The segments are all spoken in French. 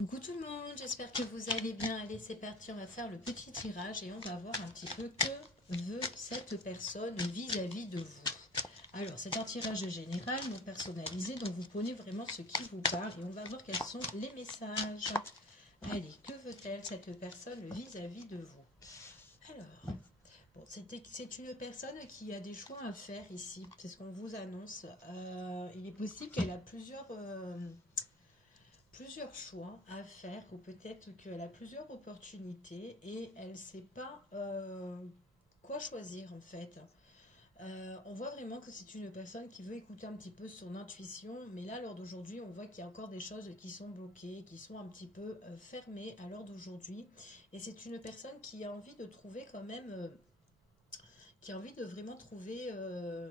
Coucou tout le monde, j'espère que vous allez bien. Allez, c'est parti, on va faire le petit tirage et on va voir un petit peu que veut cette personne vis-à-vis de vous. Alors, c'est un tirage général, non personnalisé, donc vous prenez vraiment ce qui vous parle et on va voir quels sont les messages. Allez, que veut-elle cette personne vis-à-vis de vous? Alors, bon, c'est une personne qui a des choix à faire ici, c'est ce qu'on vous annonce. Il est possible qu'elle a plusieurs choix à faire ou peut-être qu'elle a plusieurs opportunités et elle ne sait pas quoi choisir en fait. On voit vraiment que c'est une personne qui veut écouter un petit peu son intuition, mais là, lors d'aujourd'hui, on voit qu'il y a encore des choses qui sont bloquées, qui sont un petit peu fermées à l'heure d'aujourd'hui. Et c'est une personne qui a envie de trouver quand même, qui a envie de vraiment trouver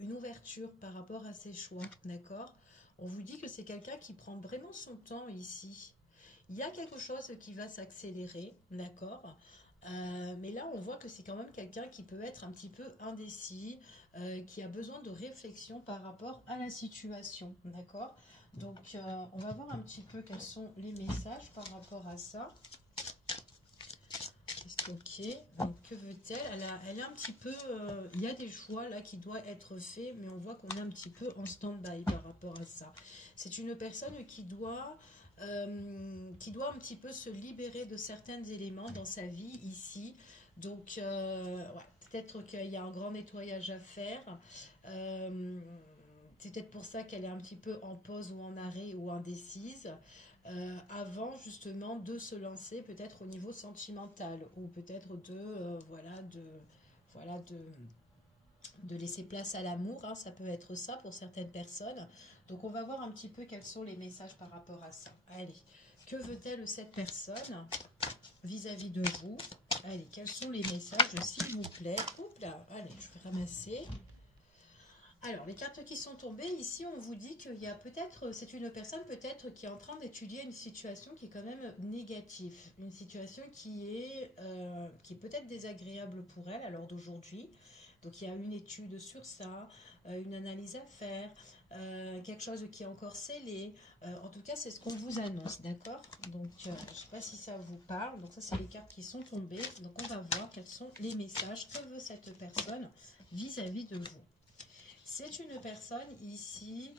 une ouverture par rapport à ses choix, d'accord? On vous dit que c'est quelqu'un qui prend vraiment son temps ici. Il y a quelque chose qui va s'accélérer, d'accord? Mais là, on voit que c'est quand même quelqu'un qui peut être un petit peu indécis, qui a besoin de réflexion par rapport à la situation, d'accord? Donc, on va voir un petit peu quels sont les messages par rapport à ça. Ok, donc que veut-elle? Elle est un petit peu... il y a des choix là qui doivent être faits, mais on voit qu'on est un petit peu en stand-by par rapport à ça. C'est une personne qui doit un petit peu se libérer de certains éléments dans sa vie ici. Donc, ouais, peut-être qu'il y a un grand nettoyage à faire. C'est peut-être pour ça qu'elle est un petit peu en pause ou en arrêt ou indécise. Avant justement de se lancer peut-être au niveau sentimental ou peut-être de laisser place à l'amour, hein, ça peut être ça pour certaines personnes. Donc on va voir un petit peu quels sont les messages par rapport à ça. Allez, que veut-elle cette personne vis-à-vis de vous? Allez, quels sont les messages s'il vous plaît? Oups là, allez, je vais ramasser. Alors, les cartes qui sont tombées, ici, on vous dit qu'il y a peut-être, c'est une personne peut-être qui est en train d'étudier une situation qui est quand même négative, une situation qui est peut-être désagréable pour elle à l'heure d'aujourd'hui. Donc, il y a une étude sur ça, une analyse à faire, quelque chose qui est encore scellé. En tout cas, c'est ce qu'on vous annonce, d'accord? Donc, je ne sais pas si ça vous parle. Donc, ça, c'est les cartes qui sont tombées. Donc, on va voir quels sont les messages que veut cette personne vis-à-vis de vous. C'est une personne ici,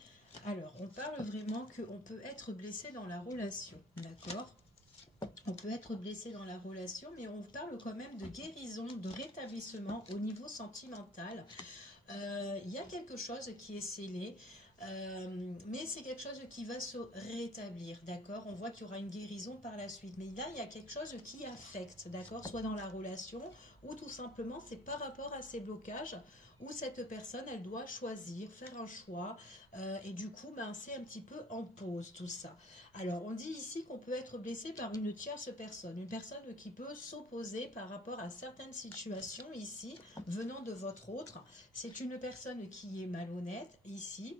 alors on parle vraiment qu'on peut être blessé dans la relation, d'accord? On peut être blessé dans la relation, mais on parle quand même de guérison, de rétablissement au niveau sentimental. Il y a quelque chose qui est scellé, mais c'est quelque chose qui va se rétablir, d'accord? On voit qu'il y aura une guérison par la suite, mais là, il y a quelque chose qui affecte, d'accord? Soit dans la relation, ou tout simplement, c'est par rapport à ces blocages, où cette personne, elle doit choisir, faire un choix, et du coup, ben, c'est un petit peu en pause, tout ça. Alors, on dit ici qu'on peut être blessé par une tierce personne, une personne qui peut s'opposer par rapport à certaines situations ici, venant de votre autre. C'est une personne qui est malhonnête ici.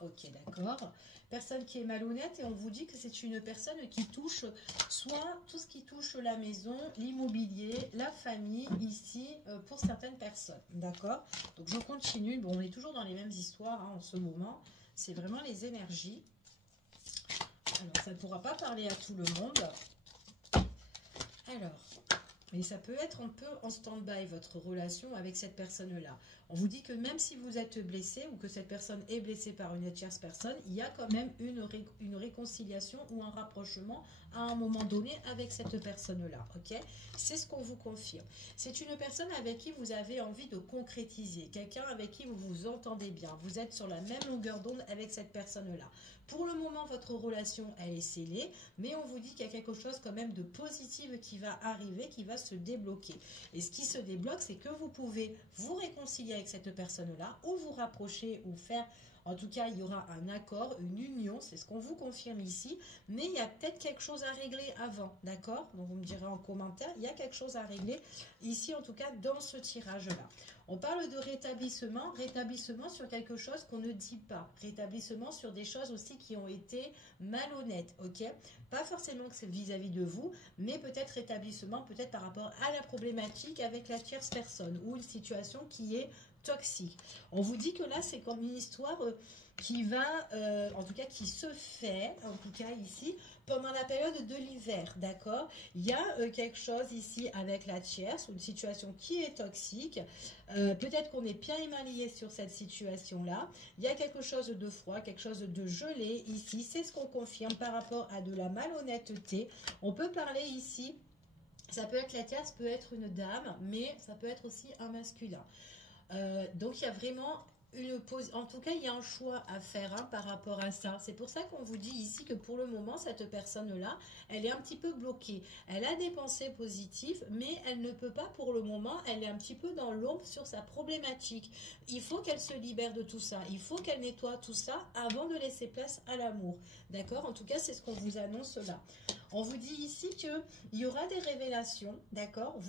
Ok, d'accord. Personne qui est malhonnête et on vous dit que c'est une personne qui touche soit tout ce qui touche la maison, l'immobilier, la famille ici pour certaines personnes. D'accord? Donc je continue. Bon, on est toujours dans les mêmes histoires hein, en ce moment. C'est vraiment les énergies. Alors, ça ne pourra pas parler à tout le monde. Alors, mais ça peut être un peu en stand-by, votre relation avec cette personne-là. On vous dit que même si vous êtes blessé ou que cette personne est blessée par une tierce personne, il y a quand même une réconciliation ou un rapprochement à un moment donné avec cette personne-là. Ok? C'est ce qu'on vous confirme. C'est une personne avec qui vous avez envie de concrétiser, quelqu'un avec qui vous vous entendez bien. Vous êtes sur la même longueur d'onde avec cette personne-là. Pour le moment, votre relation, elle est scellée, mais on vous dit qu'il y a quelque chose quand même de positif qui va arriver, qui va se débloquer. Et ce qui se débloque, c'est que vous pouvez vous réconcilier avec cette personne-là, ou vous rapprocher, ou faire... En tout cas, il y aura un accord, une union, c'est ce qu'on vous confirme ici, mais il y a peut-être quelque chose à régler avant, d'accord? Donc vous me direz en commentaire, il y a quelque chose à régler ici, en tout cas, dans ce tirage-là. On parle de rétablissement, rétablissement sur quelque chose qu'on ne dit pas, rétablissement sur des choses aussi qui ont été malhonnêtes, ok? Pas forcément que c'est vis-à-vis de vous, mais peut-être rétablissement, peut-être par rapport à la problématique avec la tierce personne, ou une situation qui est toxique. On vous dit que là, c'est comme une histoire qui va, en tout cas, qui se fait, en tout cas ici, pendant la période de l'hiver, d'accord? Il y a quelque chose ici avec la tierce, ou une situation qui est toxique. Peut-être qu'on est bien émaillé sur cette situation-là. Il y a quelque chose de froid, quelque chose de gelé ici. C'est ce qu'on confirme par rapport à de la malhonnêteté. On peut parler ici, ça peut être la tierce, peut être une dame, mais ça peut être aussi un masculin. Donc il y a vraiment une pause, en tout cas il y a un choix à faire par rapport à ça. C'est pour ça qu'on vous dit ici que pour le moment cette personne là elle est un petit peu bloquée, elle a des pensées positives mais elle ne peut pas pour le moment, elle est un petit peu dans l'ombre sur sa problématique. Il faut qu'elle se libère de tout ça, il faut qu'elle nettoie tout ça avant de laisser place à l'amour, d'accord? En tout cas c'est ce qu'on vous annonce là. On vous dit ici qu'il y aura des révélations, d'accord?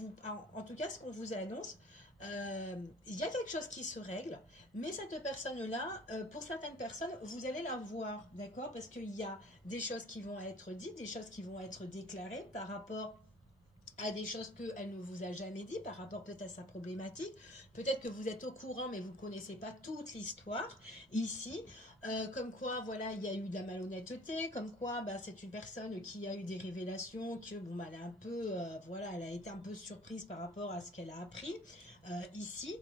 En tout cas ce qu'on vous annonce, il y a quelque chose qui se règle, mais cette personne-là, pour certaines personnes, vous allez la voir, d'accord? Parce qu'il y a des choses qui vont être dites, des choses qui vont être déclarées par rapport à des choses qu'elle ne vous a jamais dit, par rapport peut-être à sa problématique. Peut-être que vous êtes au courant, mais vous ne connaissez pas toute l'histoire ici. Comme quoi, voilà, il y a eu de la malhonnêteté, comme quoi, bah, c'est une personne qui a eu des révélations, que bon, bah, elle a un peu, voilà, elle a été un peu surprise par rapport à ce qu'elle a appris ici.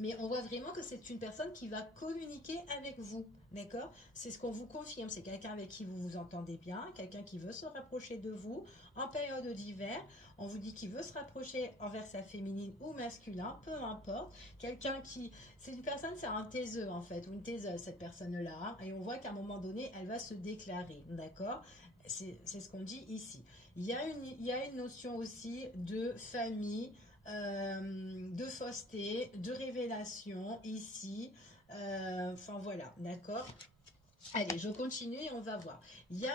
Mais on voit vraiment que c'est une personne qui va communiquer avec vous, d'accord? C'est ce qu'on vous confirme, c'est quelqu'un avec qui vous vous entendez bien, quelqu'un qui veut se rapprocher de vous en période d'hiver. On vous dit qu'il veut se rapprocher envers sa féminine ou masculin, peu importe. Quelqu'un qui... C'est une personne, c'est un taiseux en fait, ou une taiseuse cette personne-là. Et on voit qu'à un moment donné, elle va se déclarer, d'accord? C'est ce qu'on dit ici. Il y a une notion aussi de famille, de fausseté, de révélation ici, enfin voilà, d'accord. Allez, je continue et on va voir. Il y a,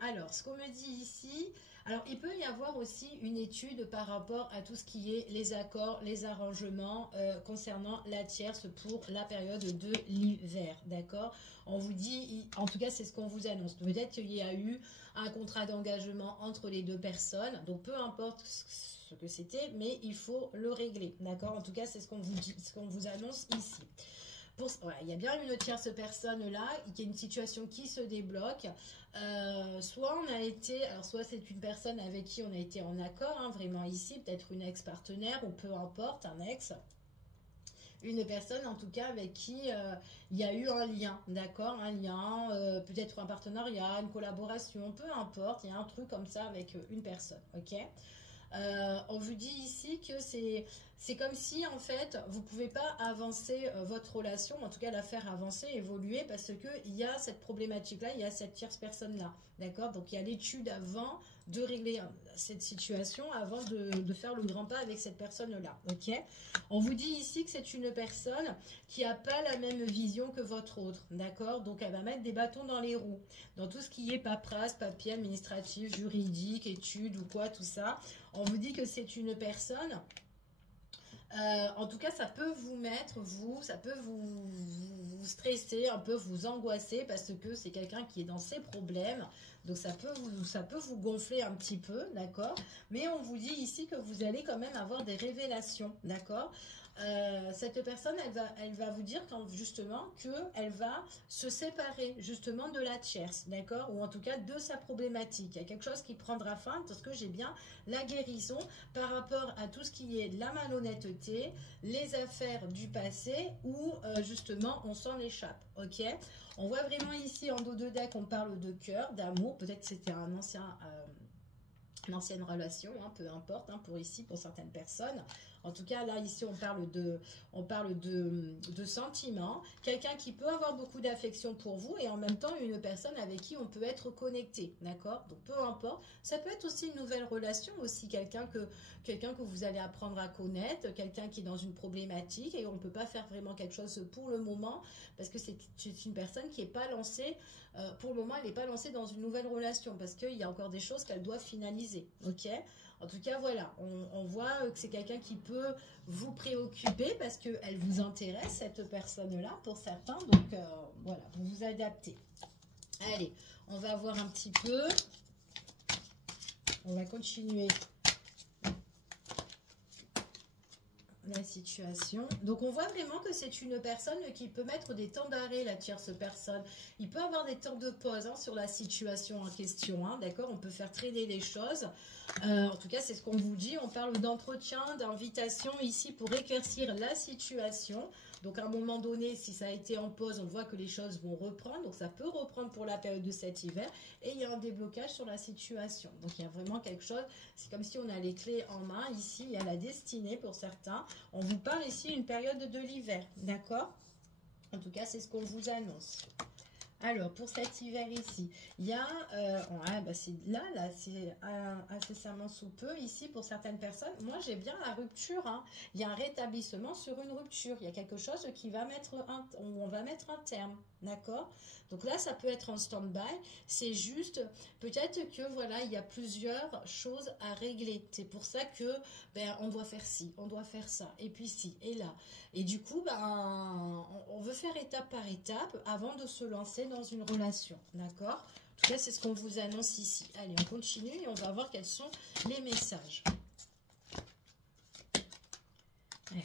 alors, ce qu'on me dit ici, alors il peut y avoir aussi une étude par rapport à tout ce qui est les accords, les arrangements concernant la tierce pour la période de l'hiver, d'accord? On vous dit, en tout cas c'est ce qu'on vous annonce, peut-être qu'il y a eu un contrat d'engagement entre les deux personnes, donc peu importe ce que c'était, mais il faut le régler, d'accord? En tout cas c'est ce qu'on vous dit, ce qu'on vous annonce ici. Voilà, il y a bien une tierce personne là, qui est une situation qui se débloque. Soit on a été, alors soit c'est une personne avec qui on a été en accord, hein, vraiment ici, peut-être une ex-partenaire ou peu importe, un ex. Une personne en tout cas avec qui il y a eu un lien, d'accord, un lien, peut-être un partenariat, une collaboration, peu importe, il y a un truc comme ça avec une personne, ok? On vous dit ici que c'est comme si en fait vous pouvez pas avancer votre relation, en tout cas la faire avancer, évoluer, parce que il y a cette problématique là, il y a cette tierce personne là, d'accord? Donc il y a l'étude avant de régler cette situation, avant de faire le grand pas avec cette personne là, ok? On vous dit ici que c'est une personne qui a pas la même vision que votre autre, d'accord? Donc elle va mettre des bâtons dans les roues dans tout ce qui est paperasse, papier administratif, juridique, études ou quoi, tout ça. On vous dit que c'est une personne, en tout cas ça peut vous mettre, ça peut vous stresser, un peu vous angoisser, parce que c'est quelqu'un qui est dans ses problèmes, donc ça peut vous gonfler un petit peu, d'accord? Mais on vous dit ici que vous allez quand même avoir des révélations, d'accord? Cette personne, elle va vous dire quand justement qu'elle va se séparer justement de la tierce, d'accord? Ou en tout cas de sa problématique. Il y a quelque chose qui prendra fin parce que j'ai bien la guérison par rapport à tout ce qui est la malhonnêteté, les affaires du passé où justement on s'en échappe, ok? On voit vraiment ici en dos de deck, on parle de cœur, d'amour, peut-être que c'était un ancien... une ancienne relation, hein, peu importe, hein, pour ici, pour certaines personnes. En tout cas, là, ici, on parle de sentiments. Quelqu'un qui peut avoir beaucoup d'affection pour vous et en même temps, une personne avec qui on peut être connecté, d'accord? Donc, peu importe. Ça peut être aussi une nouvelle relation, aussi quelqu'un que vous allez apprendre à connaître, quelqu'un qui est dans une problématique et on ne peut pas faire vraiment quelque chose pour le moment parce que c'est une personne qui n'est pas lancée, pour le moment, elle n'est pas lancée dans une nouvelle relation parce qu'il y a encore des choses qu'elle doit finaliser, ok? En tout cas, voilà, on voit que c'est quelqu'un qui peut vous préoccuper parce qu'elle vous intéresse, cette personne-là, pour certains. Donc, voilà, vous vous adaptez. Allez, on va voir un petit peu. On va continuer. la situation. Donc on voit vraiment que c'est une personne qui peut mettre des temps d'arrêt, la tierce personne. Il peut avoir des temps de pause hein, sur la situation en question, hein, d'accord? On peut faire traîner les choses. En tout cas, c'est ce qu'on vous dit. On parle d'entretien, d'invitation ici pour éclaircir la situation. Donc à un moment donné, si ça a été en pause, on voit que les choses vont reprendre. Donc ça peut reprendre pour la période de cet hiver. Et il y a un déblocage sur la situation. Donc il y a vraiment quelque chose. C'est comme si on a les clés en main. Ici, il y a la destinée pour certains. On vous parle ici d'une période de l'hiver. D'accord? En tout cas, c'est ce qu'on vous annonce. Alors, pour cet hiver ici, il y a, c'est là, c'est incessamment sous peu. Ici, pour certaines personnes, moi, j'ai bien la rupture. Hein. Il y a un rétablissement sur une rupture. Il y a quelque chose qui va mettre on va mettre un terme. D'accord? Donc là, ça peut être en stand-by. C'est juste, peut-être que, voilà, il y a plusieurs choses à régler. C'est pour ça que, on doit faire ci, on doit faire ça, et puis ci, et là. Et du coup, on veut faire étape par étape avant de se lancer dans une relation, d'accord? En tout cas, c'est ce qu'on vous annonce ici. Allez, on continue et on va voir quels sont les messages. Allez, ouais.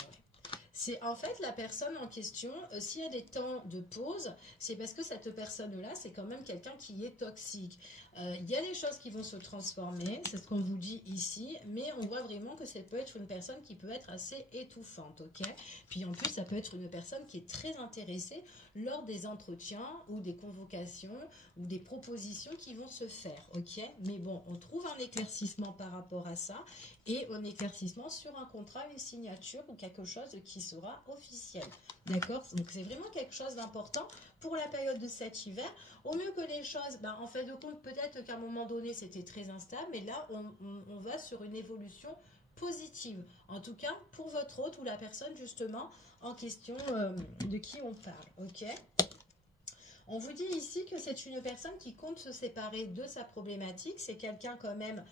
C'est en fait la personne en question, s'il y a des temps de pause, c'est parce que cette personne-là, c'est quand même quelqu'un qui est toxique. Il y a des choses qui vont se transformer, c'est ce qu'on vous dit ici, mais on voit vraiment que ça peut être une personne qui peut être assez étouffante, ok? Puis en plus, ça peut être une personne qui est très intéressée lors des entretiens ou des convocations ou des propositions qui vont se faire, ok? Mais bon, on trouve un éclaircissement par rapport à ça et un éclaircissement sur un contrat, une signature ou quelque chose qui sera officiel, d'accord? Donc c'est vraiment quelque chose d'important pour la période de cet hiver. Au mieux que les choses, en fait de compte, peut-être qu'à un moment donné, c'était très instable, mais là, on va sur une évolution positive. En tout cas, pour votre hôte ou la personne, justement, en question de qui on parle, ok? On vous dit ici que c'est une personne qui compte se séparer de sa problématique. C'est quelqu'un quand même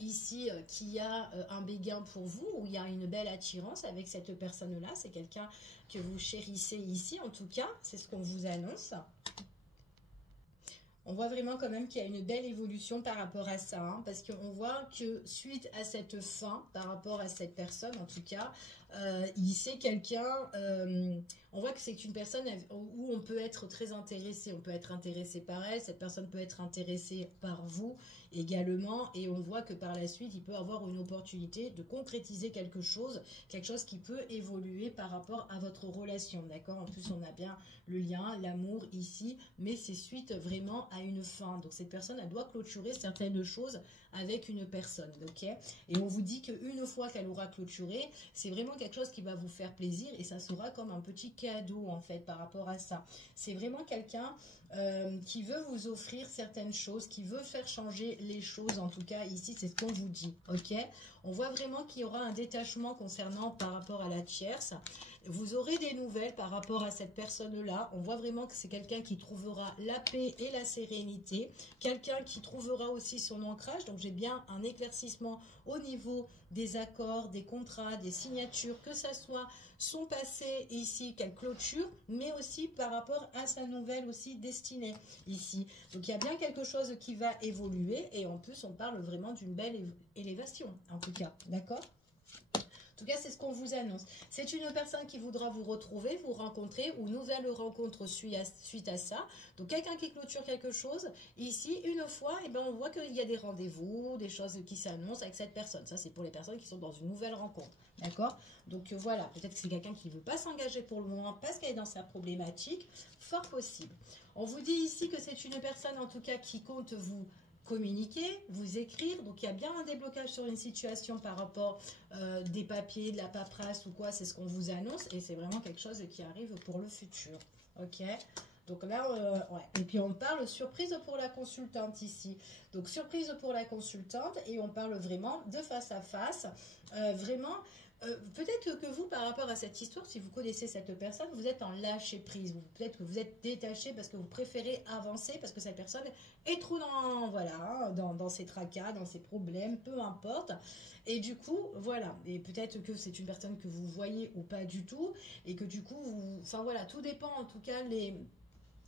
ici qui a un béguin pour vous, où il y a une belle attirance avec cette personne-là. C'est quelqu'un que vous chérissez ici, en tout cas. C'est ce qu'on vous annonce. On voit vraiment quand même qu'il y a une belle évolution par rapport à ça, hein, parce qu'on voit que suite à cette fin, par rapport à cette personne en tout cas, c'est quelqu'un, on voit que c'est une personne où on peut être très intéressé, on peut être intéressé par elle, cette personne peut être intéressée par vous également, et on voit que par la suite, il peut avoir une opportunité de concrétiser quelque chose qui peut évoluer par rapport à votre relation, d'accord? En plus, on a bien le lien, l'amour ici, mais c'est suite vraiment à une fin. Donc cette personne, elle doit clôturer certaines choses avec une personne, ok? Et on vous dit qu'une fois qu'elle aura clôturé, c'est vraiment quelque chose qui va vous faire plaisir et ça sera comme un petit cadeau en fait par rapport à ça. C'est vraiment quelqu'un qui veut vous offrir certaines choses, qui veut faire changer les choses, en tout cas ici c'est ce qu'on vous dit, ok? On voit vraiment qu'il y aura un détachement concernant par rapport à la tierce. Vous aurez des nouvelles par rapport à cette personne-là. On voit vraiment que c'est quelqu'un qui trouvera la paix et la sérénité. Quelqu'un qui trouvera aussi son ancrage. Donc j'ai bien un éclaircissement au niveau des accords, des contrats, des signatures, que ça soit son passé ici, qu'elle clôture, mais aussi par rapport à sa nouvelle aussi destinée ici. Donc il y a bien quelque chose qui va évoluer et en plus on parle vraiment d'une belle élévation en tout cas, d'accord ? En tout cas, c'est ce qu'on vous annonce. C'est une personne qui voudra vous retrouver, vous rencontrer, ou nouvelle rencontre suite à ça. Donc, quelqu'un qui clôture quelque chose. Ici, une fois, on voit qu'il y a des rendez-vous, des choses qui s'annoncent avec cette personne. Ça, c'est pour les personnes qui sont dans une nouvelle rencontre. D'accord? Donc, voilà. Peut-être que c'est quelqu'un qui ne veut pas s'engager pour le moment parce qu'elle est dans sa problématique. Fort possible. On vous dit ici que c'est une personne, en tout cas, qui compte vous communiquer, vous écrire, donc il y a bien un déblocage sur une situation par rapport des papiers, de la paperasse ou quoi, c'est ce qu'on vous annonce et c'est vraiment quelque chose qui arrive pour le futur, ok? Donc là, ouais. Et puis on parle surprise pour la consultante ici. Donc surprise pour la consultante et on parle vraiment de face à face, vraiment. Peut-être que vous, par rapport à cette histoire, si vous connaissez cette personne, vous êtes en lâcher prise. Peut-être que vous êtes détaché parce que vous préférez avancer parce que cette personne est trop dans ses tracas, dans ses problèmes, peu importe. Et du coup, voilà. Et peut-être que c'est une personne que vous voyez ou pas du tout. Et que du coup, enfin voilà, tout dépend en tout cas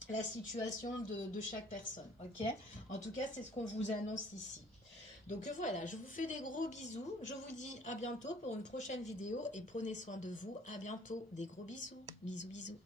la situation de chaque personne. Ok ? En tout cas, c'est ce qu'on vous annonce ici. Donc voilà, je vous fais des gros bisous. Je vous dis à bientôt pour une prochaine vidéo et prenez soin de vous. À bientôt. Des gros bisous. Bisous, bisous.